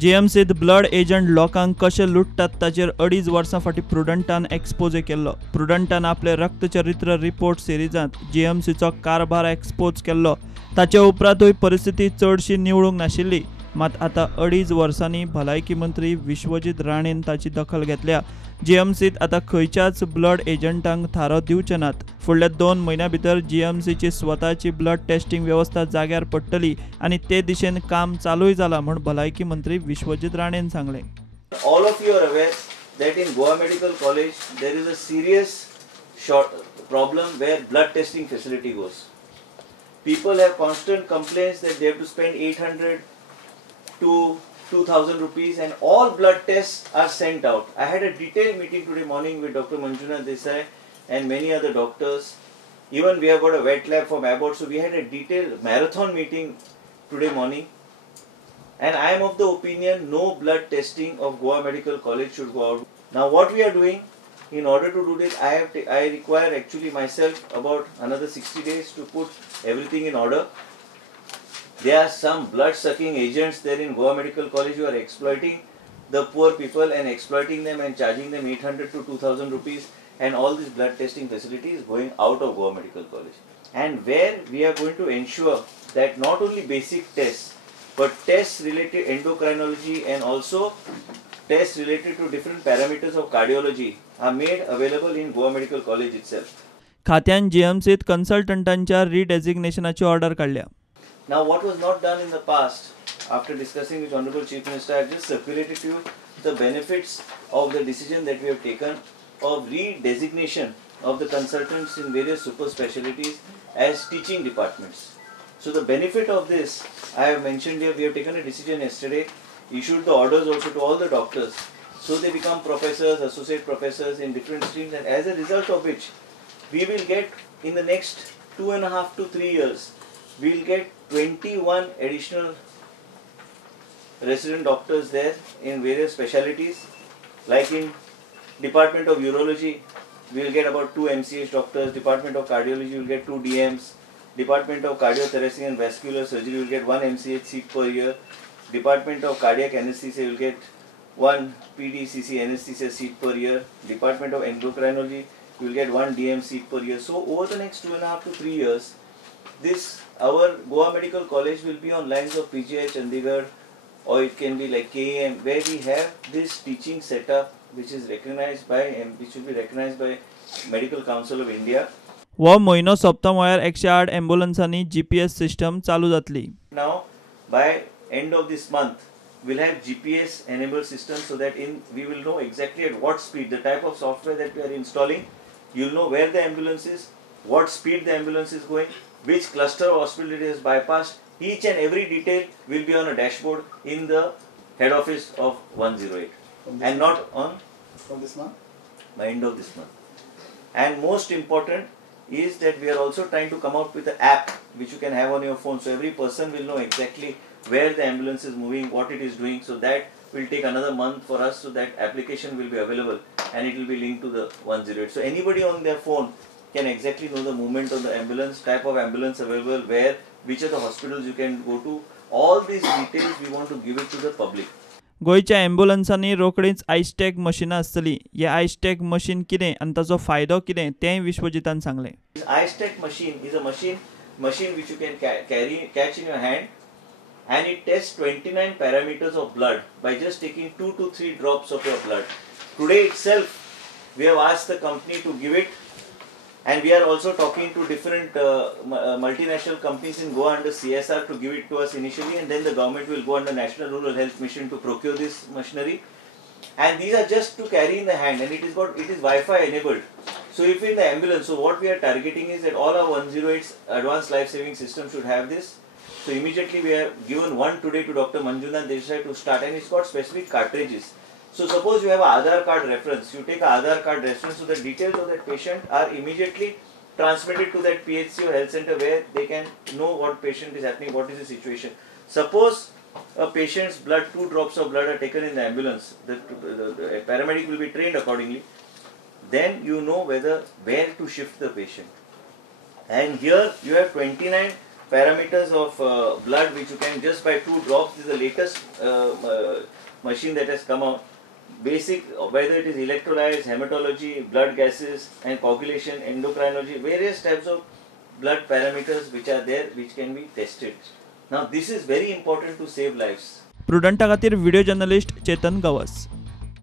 GMCत blood agent लोकांक कशे लुटतात ताचेर 2.5 वर्सां फाटीं प्रुडंटान एक्सपोजे केल्लो. प्रुडंटान आपले रक्तचरित्र रिपोर्ट सिरिजांत GMCचो कारभार एक्सपोज केल्लो. ताचे उपरांतूय परिस्थिती चडशी निवळूंक नाशिल्ली. मात आतां 2.5 वर्सांनी भलायकी मंत्री विश्वजीत राणेन ताची दखल घेतल्या. GMCत आतां खंयच्याच ब्लड एजंटांक थारो दिवचे नात. फुडल्या 2 म्हयन्यां भितर GMCची स्वताची ब्लड टेस्टिंग वेवस्था जाग्यार पडटली आनी ते दिशेन काम चालूय जाला म्हण भलायकी मंत्री विश्वजीत राणेन सांगलें. All of you are aware that in Goa Medical College there is a serious problem where blood testing facility goes. People have constant complaints that they have to spend 800 to 2,000 rupees and all blood tests are sent out. I had a detailed meeting today morning with Dr. Manjunath Desai and many other doctors. Even we have got a wet lab from Abbott, so we had a detailed marathon meeting today morning. And I am of the opinion no blood testing of Goa Medical College should go out. Now what we are doing, in order to do this, I require actually myself about another 60 days to put everything in order. There are some blood-sucking agents there in Goa Medical College who are exploiting the poor people and exploiting them and charging them 800 to 2,000 rupees, and all this blood testing facility is going out of Goa Medical College. And where we are going to ensure that not only basic tests, but tests related to endocrinology and also tests related to different parameters of cardiology are made available in Goa Medical College itself. खात्यान GMCत कन्सल्टंटांच्या re-designationची order काढल्या. Now what was not done in the past, after discussing with Honorable Chief Minister, I have just circulated to you the benefits of the decision that we have taken of re-designation of the consultants in various super specialties as teaching departments. So the benefit of this, I have mentioned here, we have taken a decision yesterday, issued the orders also to all the doctors, so they become professors, associate professors in different streams, and as a result of which, we will get in the next 2.5 to 3 years, we will get 21 additional resident doctors there in various specialties. Like in Department of Urology, we will get about 2 MCH doctors. Department of Cardiology, we will get 2 DMs. Department of Cardiothoracic and Vascular Surgery, we will get 1 MCH seat per year. Department of Cardiac Anesthesia, we will get 1 PDCC anesthesia seat per year. Department of Endocrinology, we will get 1 DM seat per year. So over the next 2.5 to 3 years, our Goa Medical College will be on lines of PGI Chandigarh, or it can be like KEM, where we have this teaching setup which will be recognized by Medical Council of India. वो म्हयनो सोंपता म्हळ्यार 108 एम्ब्युलन्सांनी GPS system चालू जातली. Now by end of this month we'll have GPS enabled system, so that we will know exactly at what speed, the type of software that we are installing, you'll know where the ambulance is, what speed the ambulance is going, which cluster of hospital it is bypassed. Each and every detail will be on a dashboard in the head office of 108, and not on from this month, by end of this month. And most important is that we are also trying to come out with an app which you can have on your phone, so every person will know exactly where the ambulance is moving, what it is doing. So that will take another month for us, so that application will be available and it will be linked to the 108. So anybody on their phone can exactly know the movement of the ambulance, type of ambulance available, where, which are the hospitals you can go to. All these details we want to give it to the public. गोयच्या एम्ब्युलन्सांनी रोखडीच ISTAT मशीनां आसतली. हे ISTAT machine कितें आनी ताचो फायदो कितें तें विश्वजितान सांगलें. ISTAT machine is a machine which you can catch in your hand, and it tests 29 parameters of blood by just taking 2 to 3 drops of your blood. Today itself, we have asked the company to give it, and we are also talking to different multinational companies in Goa under CSR to give it to us initially, and then the government will go under National Rural Health Mission to procure this machinery. And these are just to carry in the hand, and it is Wi-Fi enabled. So if in the ambulance, so what we are targeting is that all our 108's advanced life-saving system should have this. So immediately we have given one today to Dr. Manjunath Desai to start, and it's got specific cartridges. So suppose you have an Aadhaar card reference, you take an Aadhaar card reference, so the details of that patient are immediately transmitted to that PHC or health center, where they can know what patient is happening, what is the situation. Suppose a patient's blood, 2 drops of blood are taken in the ambulance, the paramedic will be trained accordingly. Then you know where to shift the patient. And here you have 29 parameters of blood which you can just by 2 drops. This is the latest machine that has come out. Basic, whether it is electrolytes, hematology, blood gases and coagulation, endocrinology, various types of blood parameters which are there which can be tested. Now this is very important to save lives. प्रुडंटा खातीर video journalist चेतन गवस.